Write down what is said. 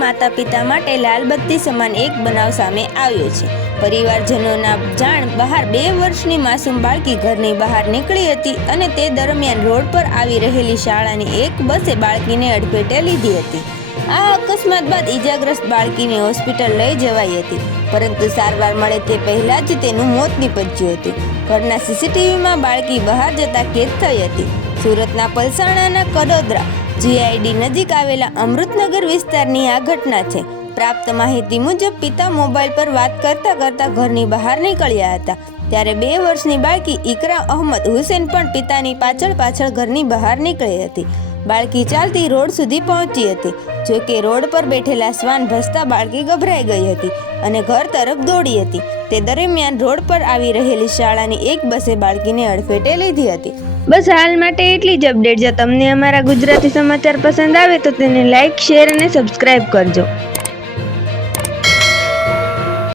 માતા પિતા માટે લાલબત્તી સમાન એક બનાવ સામે આવ્યો છે। પરિવારજનોના જાણ બહાર 2 વર્ષની માસૂમ બાળકી ઘરની બહાર નીકળી હતી અને તે દરમિયાન રોડ પર આવી રહેલી શાળાની એક બસે બાળકીને અડફેટે લીધી હતી। આ અકસ્માત બાદ ઈજાગ્રસ્ત બાળકીને હોસ્પિટલ લઈ જવાઈ હતી, પરંતુ સારવાર મળે તે પહેલા જ તેનું મોત નીપજ્યું હતું। ઘરના સીસીટીવીમાં બાળકી બહાર જતા કેદ થઈ હતી। સુરતના પલસાણાના કડોદરા જીઆઈડી નજીક આવેલા અમૃતનગર વિસ્તારની આ ઘટના છે। પ્રાપ્ત માહિતી મુજબ પિતા મોબાઈલ પર વાત કરતા ઘરની બહાર નીકળ્યા હતા, ત્યારે 2 વર્ષની બાળકી ઇકરા અહમદ હુસેન પણ પિતાની પાછળ ઘરની બહાર નીકળી હતી। બાળકી ચાલતી રોડ સુધી પહોંચી હતી, જો કે રોડ પર બેઠેલા શ્વાન ભસતા બાળકી ગભરાઈ ગઈ હતી અને ઘર તરફ દોડી હતી। તે દરમિયાન રોડ પર આવી રહેલી શાળાની એક બસે બાળકીને અડફેટે લીધી હતી। બસ હાલ માટે એટલી જ અપડેટ। જો તમને અમારા ગુજરાતી સમાચાર પસંદ આવે તો તેને લાઈક, શેર અને સબસ્ક્રાઇબ કરજો।